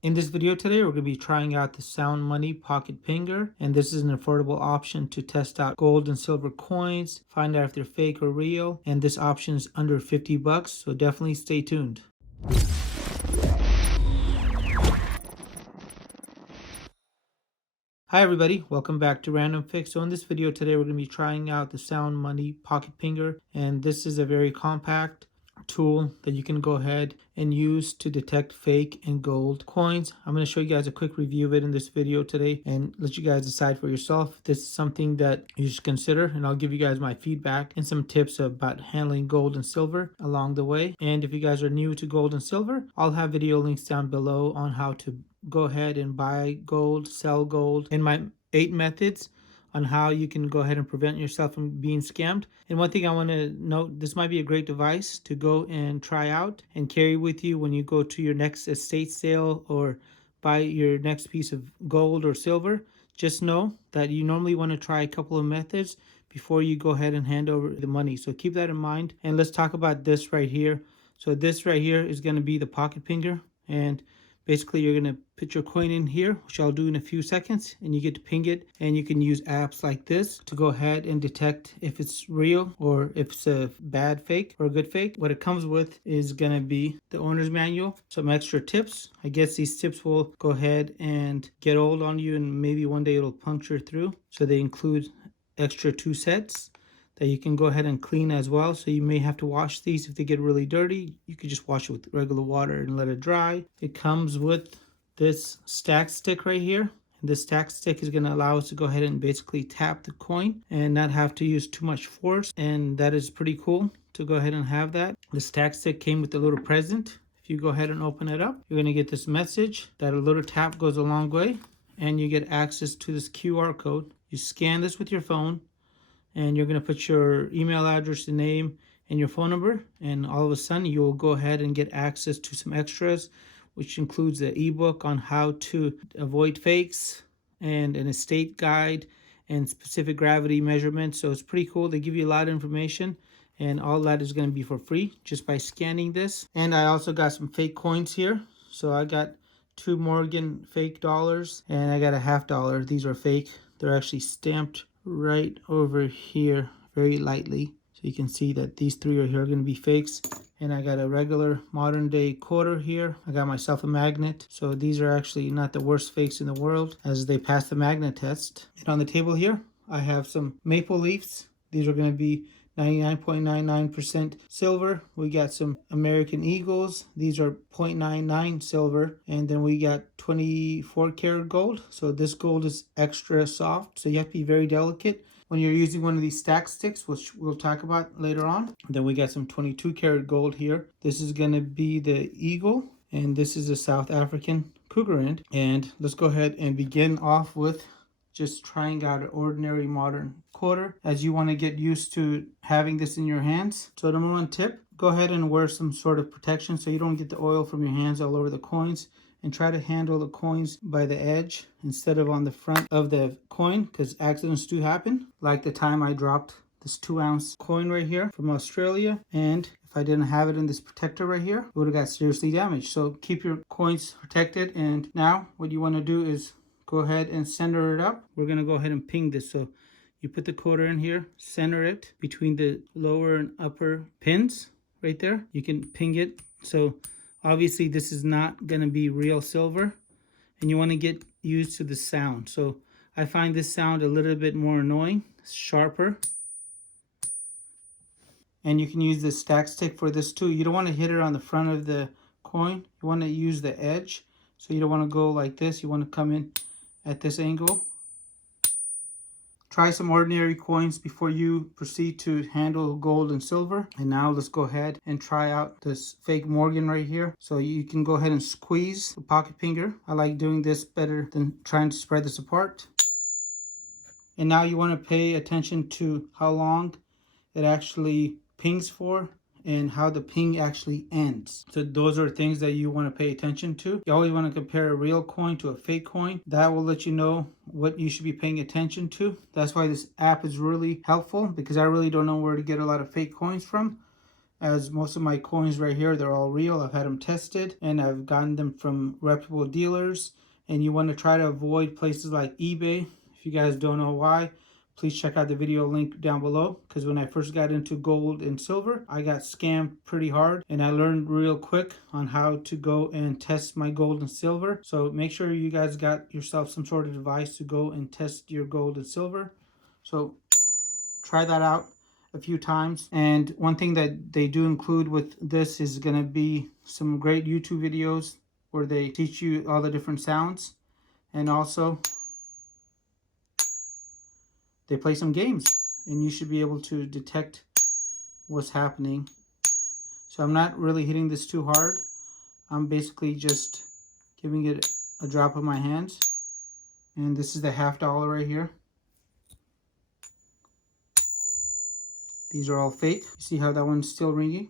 In this video today, we're going to be trying out the Sound Money Pocket Pinger, and this is an affordable option to test out gold and silver coins, find out if they're fake or real, and this option is under 50 bucks, so definitely stay tuned. Hi everybody, welcome back to Random Fix. So in this video today, we're going to be trying out the Sound Money Pocket Pinger, and this is a very compact tool that you can go ahead and use to detect fake and gold coins. I'm going to show you guys a quick review of it in this video today and let you guys decide for yourself if this is something that you should consider, and I'll give you guys my feedback and some tips about handling gold and silver along the way. And if you guys are new to gold and silver, I'll have video links down below on how to go ahead and buy gold, sell gold, and my 8 methods on how you can go ahead and prevent yourself from being scammed. And one thing I want to note, this might be a great device to go and try out and carry with you when you go to your next estate sale or buy your next piece of gold or silver. Just know that you normally want to try a couple of methods before you go ahead and hand over the money. So keep that in mind. And let's talk about this right here. So this right here is going to be the pocket pinger, and basically, you're going to put your coin in here, which I'll do in a few seconds, and you get to ping it. And you can use apps like this to go ahead and detect if it's real or if it's a bad fake or a good fake. What it comes with is going to be the owner's manual, some extra tips. I guess these tips will go ahead and get old on you, and maybe one day it'll puncture through. So they include extra 2 sets that you can go ahead and clean as well. So you may have to wash these if they get really dirty. You could just wash it with regular water and let it dry. It comes with this stack stick right here. And this stack stick is going to allow us to go ahead and basically tap the coin and not have to use too much force. And that is pretty cool to go ahead and have that. The stack stick came with a little present. If you go ahead and open it up, you're going to get this message that a little tap goes a long way, and you get access to this QR code. You scan this with your phone, and you're going to put your email address, the name, and your phone number, and all of a sudden you'll go ahead and get access to some extras, which includes the ebook on how to avoid fakes and an estate guide and specific gravity measurements. So it's pretty cool. They give you a lot of information, and all that is going to be for free just by scanning this. And I also got some fake coins here. So I got 2 Morgan fake dollars, and I got a $50. These are fake. They're actually stamped right over here very lightly, so you can see that these 3 are here are going to be fakes. And I got a regular modern day quarter here. I got myself a magnet, so these are actually not the worst fakes in the world as they pass the magnet test. And on the table here I have some maple leafs. These are going to be 99.99% silver. We got some American Eagles. These are 0.99 silver. And then we got 24 karat gold. So this gold is extra soft, so you have to be very delicate when you're using one of these stack sticks, which we'll talk about later on. Then we got some 22 karat gold here. This is going to be the eagle, and this is a South African cougar end. And let's go ahead and begin off with just trying out an ordinary modern quarter, as you want to get used to having this in your hands. So number 1 tip, go ahead and wear some sort of protection so you don't get the oil from your hands all over the coins, and try to handle the coins by the edge instead of on the front of the coin, because accidents do happen, like the time I dropped this 2-ounce coin right here from Australia, and if I didn't have it in this protector right here, it would have got seriously damaged. So keep your coins protected. And now what you want to do is go ahead and center it up. We're going to go ahead and ping this. So you put the quarter in here, center it between the lower and upper pins right there. You can ping it. So obviously this is not going to be real silver, and you want to get used to the sound. So I find this sound a little bit more annoying, sharper. And you can use the stack stick for this too. You don't want to hit it on the front of the coin. You want to use the edge. So you don't want to go like this. You want to come in at this angle. Try some ordinary coins before you proceed to handle gold and silver. And now let's go ahead and try out this fake Morgan right here. So you can go ahead and squeeze the pocket pinger. I like doing this better than trying to spread this apart. And now you want to pay attention to how long it actually pings for and how the ping actually ends. So those are things that you want to pay attention to. You always want to compare a real coin to a fake coin. That will let you know what you should be paying attention to. That's why this app is really helpful, because I really don't know where to get a lot of fake coins from. as most of my coins right here, they're all real. I've had them tested and I've gotten them from reputable dealers. And you want to try to avoid places like eBay. If you guys don't know why, please check out the video link down below, because when I first got into gold and silver, I got scammed pretty hard, and I learned real quick on how to go and test my gold and silver. So make sure you guys got yourself some sort of device to go and test your gold and silver. So try that out a few times. And one thing that they do include with this is going to be some great YouTube videos where they teach you all the different sounds, and also they play some games, and you should be able to detect what's happening. So I'm not really hitting this too hard. I'm basically just giving it a drop of my hands. And this is the $50 right here. These are all fake. You see how that one's still ringing?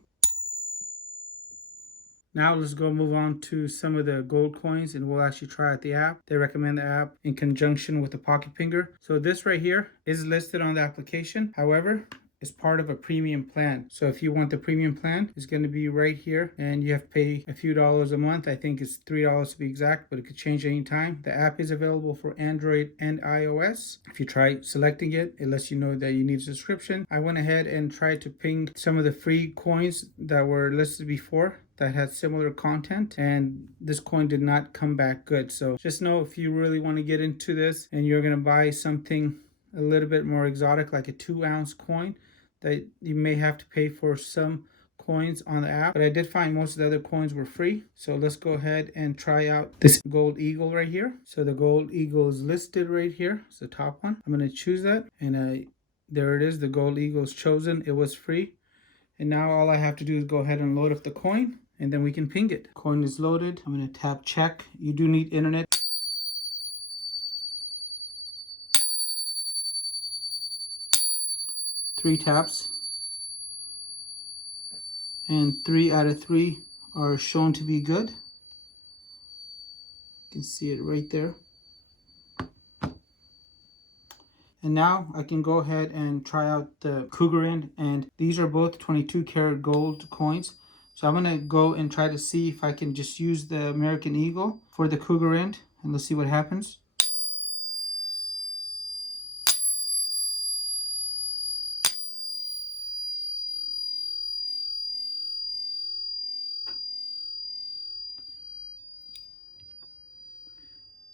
Now let's go move on to some of the gold coins, and we'll actually try out the app. They recommend the app in conjunction with the pocket pinger. So this right here is listed on the application. However, it's part of a premium plan. So if you want the premium plan, it's going to be right here, and you have to pay a few dollars a month. I think it's $3 to be exact, but it could change anytime. The app is available for Android and iOS. If you try selecting it, it lets you know that you need a subscription. I went ahead and tried to ping some of the free coins that were listed before that had similar content, and this coin did not come back good. So just know, if you really want to get into this and you're going to buy something a little bit more exotic, like a 2-ounce coin, that you may have to pay for some coins on the app. But I did find most of the other coins were free. So let's go ahead and try out this gold eagle right here. So the gold eagle is listed right here. It's the top one. I'm going to choose that, and there it is. The gold eagle is chosen. It was free. And now all I have to do is go ahead and load up the coin, and then we can ping it. Coin is loaded. I'm going to tap check. You do need internet. Three taps, and 3 out of 3 are shown to be good. You can see it right there. And now I can go ahead and try out the Cougar end, and these are both 22 karat gold coins. So I'm going to go and try to see if I can just use the American Eagle for the Cougar end, and let's see what happens.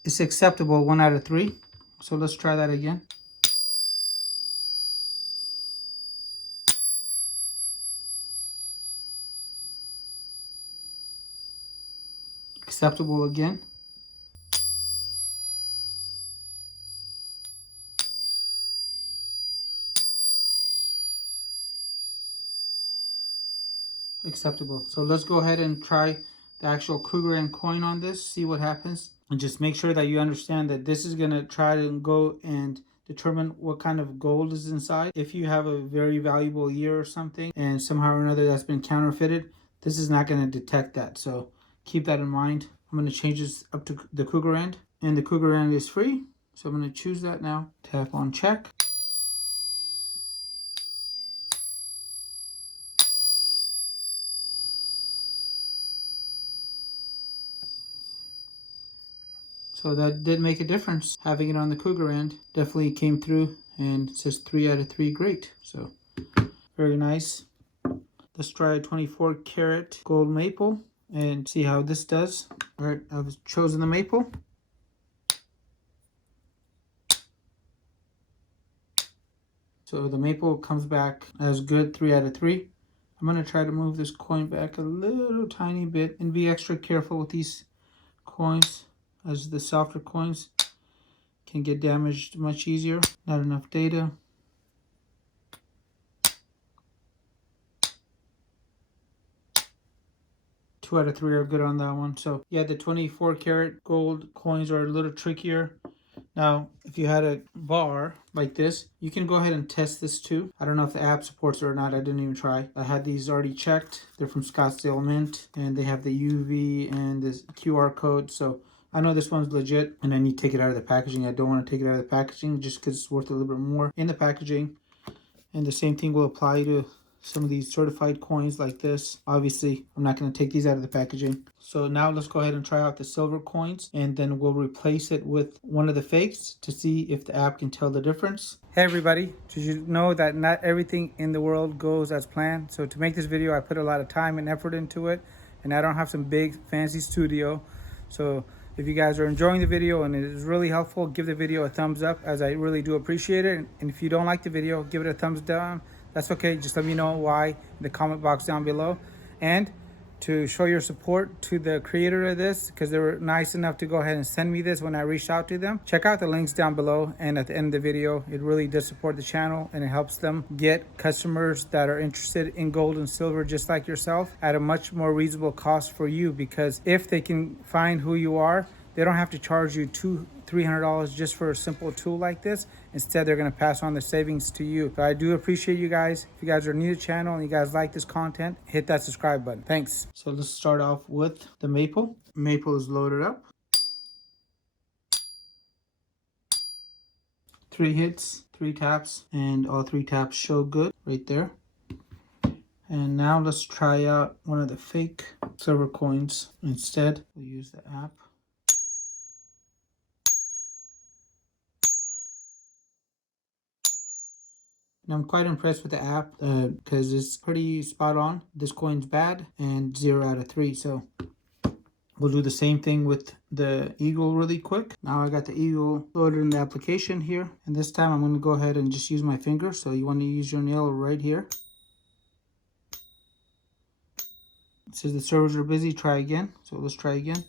It's acceptable, 1 out of 3. So let's try that again. Acceptable again. Acceptable. So let's go ahead and try the actual Cougar and coin on this, see what happens. And just make sure that you understand that this is going to try to go and determine what kind of gold is inside. If you have a very valuable year or something, and somehow or another that's been counterfeited, this is not going to detect that. So keep that in mind. I'm going to change this up to the Cougar end, and the Cougar end is free. So I'm going to choose that now. Tap on check. So that did make a difference. Having it on the Cougar end definitely came through, and it says 3 out of 3 great. So very nice. Let's try a 24 karat gold maple and see how this does. All right, I've chosen the maple. So the maple comes back as good, 3 out of 3. I'm going to try to move this coin back a little tiny bit and be extra careful with these coins, as the softer coins can get damaged much easier. Not enough data. Two out of 3 are good on that one. So yeah, the 24 karat gold coins are a little trickier. Now, if you had a bar like this, you can go ahead and test this too. I don't know if the app supports it or not. I didn't even try. I had these already checked. They're from Scottsdale Mint, and they have the UV and this QR code. So I know this one's legit, and I need to take it out of the packaging. I don't want to take it out of the packaging just because it's worth a little bit more in the packaging. And the same thing will apply to some of these certified coins like this. Obviously, I'm not going to take these out of the packaging. So now let's go ahead and try out the silver coins, and then we'll replace it with one of the fakes to see if the app can tell the difference. Hey everybody, did you know that not everything in the world goes as planned? So to make this video, I put a lot of time and effort into it, and I don't have some big fancy studio. So if you guys are enjoying the video and it is really helpful, give the video a thumbs up, as I really do appreciate it. And if you don't like the video, give it a thumbs down. That's okay. Just let me know why in the comment box down below. And to show your support to the creator of this, because they were nice enough to go ahead and send me this when I reached out to them, check out the links down below and at the end of the video. It really does support the channel, and it helps them get customers that are interested in gold and silver just like yourself at a much more reasonable cost for you, because if they can find who you are, they don't have to charge you $200-300 just for a simple tool like this. Instead, they're going to pass on the savings to you. So I do appreciate you guys. If you guys are new to the channel and you guys like this content, hit that subscribe button. Thanks. So let's start off with the maple. Maple is loaded up. 3 hits, 3 taps, and all 3 taps show good right there. And now let's try out one of the fake silver coins. Instead, we'll use the app. And I'm quite impressed with the app because it's pretty spot on. This coin's bad and 0 out of 3. So we'll do the same thing with the eagle really quick. Now I got the eagle loaded in the application here. And this time I'm going to go ahead and just use my finger. So you want to use your nail right here. It says the servers are busy. Try again. So let's try again.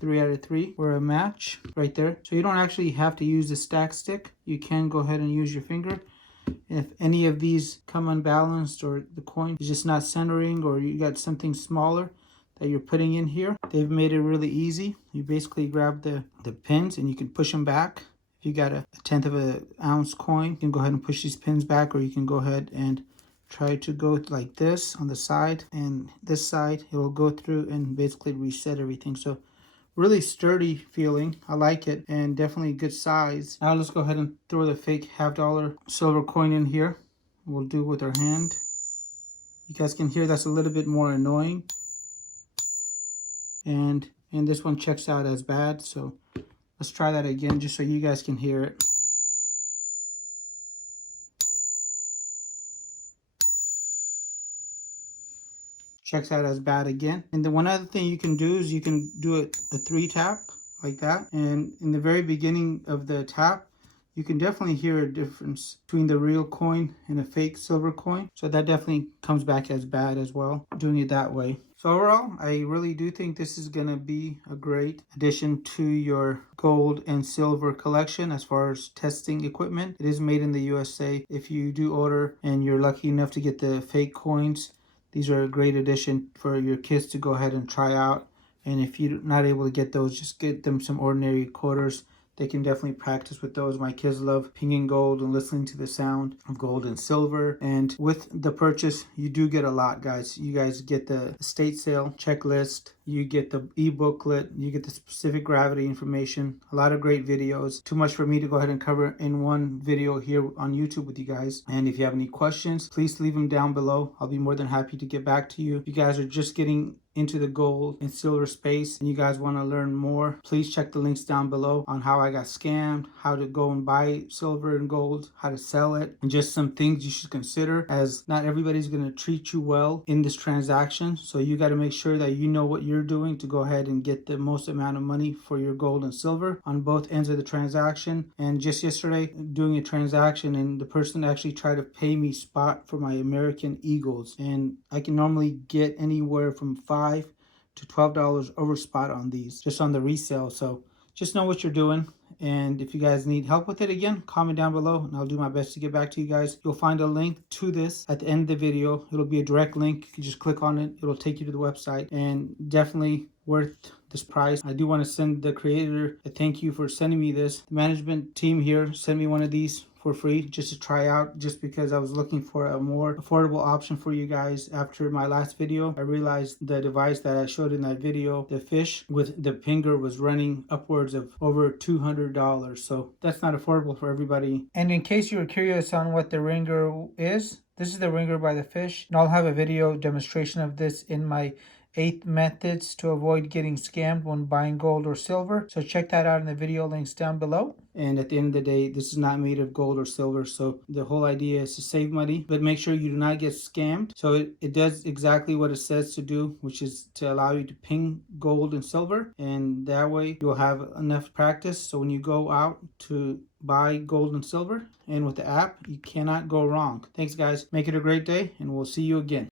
Three out of 3 were a match right there. So you don't actually have to use the stack stick. You can go ahead and use your finger. And if any of these come unbalanced, or the coin is just not centering, or you got something smaller that you're putting in here, they've made it really easy. You basically grab the pins and you can push them back. If you got a 1/10 of an ounce coin, you can go ahead and push these pins back, or you can go ahead and try to go like this on the side, and this side it will go through and basically reset everything. So really sturdy feeling. I like it, and definitely good size. Now let's go ahead and throw the fake $50 silver coin in here. We'll do it with our hand. You guys can hear that's a little bit more annoying. And this one checks out as bad. So let's try that again just so you guys can hear it. Checks out as bad again. And the one other thing you can do is you can do a 3 tap like that. And in the very beginning of the tap, you can definitely hear a difference between the real coin and a fake silver coin. So that definitely comes back as bad as well, doing it that way. So overall, I really do think this is going to be a great addition to your gold and silver collection as far as testing equipment. It is made in the USA. If you do order and you're lucky enough to get the fake coins, these are a great addition for your kids to go ahead and try out. And if you're not able to get those, just get them some ordinary quarters. They can definitely practice with those. My kids love pinging gold and listening to the sound of gold and silver. And with the purchase, you do get a lot, guys. You guys get the estate sale checklist. You get the e-booklet. You get the specific gravity information. A lot of great videos. Too much for me to go ahead and cover in one video here on YouTube with you guys. And if you have any questions, please leave them down below. I'll be more than happy to get back to you. If you guys are just getting into the gold and silver space and you guys want to learn more, please check the links down below on how I got scammed, how to go and buy silver and gold, how to sell it, and just some things you should consider, as not everybody's going to treat you well in this transaction. So you got to make sure that you know what you're doing to go ahead and get the most amount of money for your gold and silver on both ends of the transaction. And just yesterday, doing a transaction, and the person actually tried to pay me spot for my American Eagles, and I can normally get anywhere from $5 to $12 over spot on these, just on the resale. So just know what you're doing. And if you guys need help with it, again, comment down below and I'll do my best to get back to you guys. You'll find a link to this at the end of the video. It'll be a direct link. You can just click on it. It'll take you to the website, and definitely worth this price. I do want to send the creator a thank you for sending me this. The management team here sent me one of these for free just to try out, just because I was looking for a more affordable option for you guys. After my last video, I realized the device that I showed in that video, the fish with the pinger, was running upwards of over $200. So that's not affordable for everybody. And in case you were curious on what the ringer is, this is the ringer by the fish, and I'll have a video demonstration of this in my 8 methods to avoid getting scammed when buying gold or silver. So check that out in the video links down below. And at the end of the day, this is not made of gold or silver, so the whole idea is to save money, but make sure you do not get scammed. So it does exactly what it says to do, which is to allow you to ping gold and silver, and that way you'll have enough practice so when you go out to buy gold and silver, and with the app, you cannot go wrong. Thanks guys, make it a great day, and we'll see you again.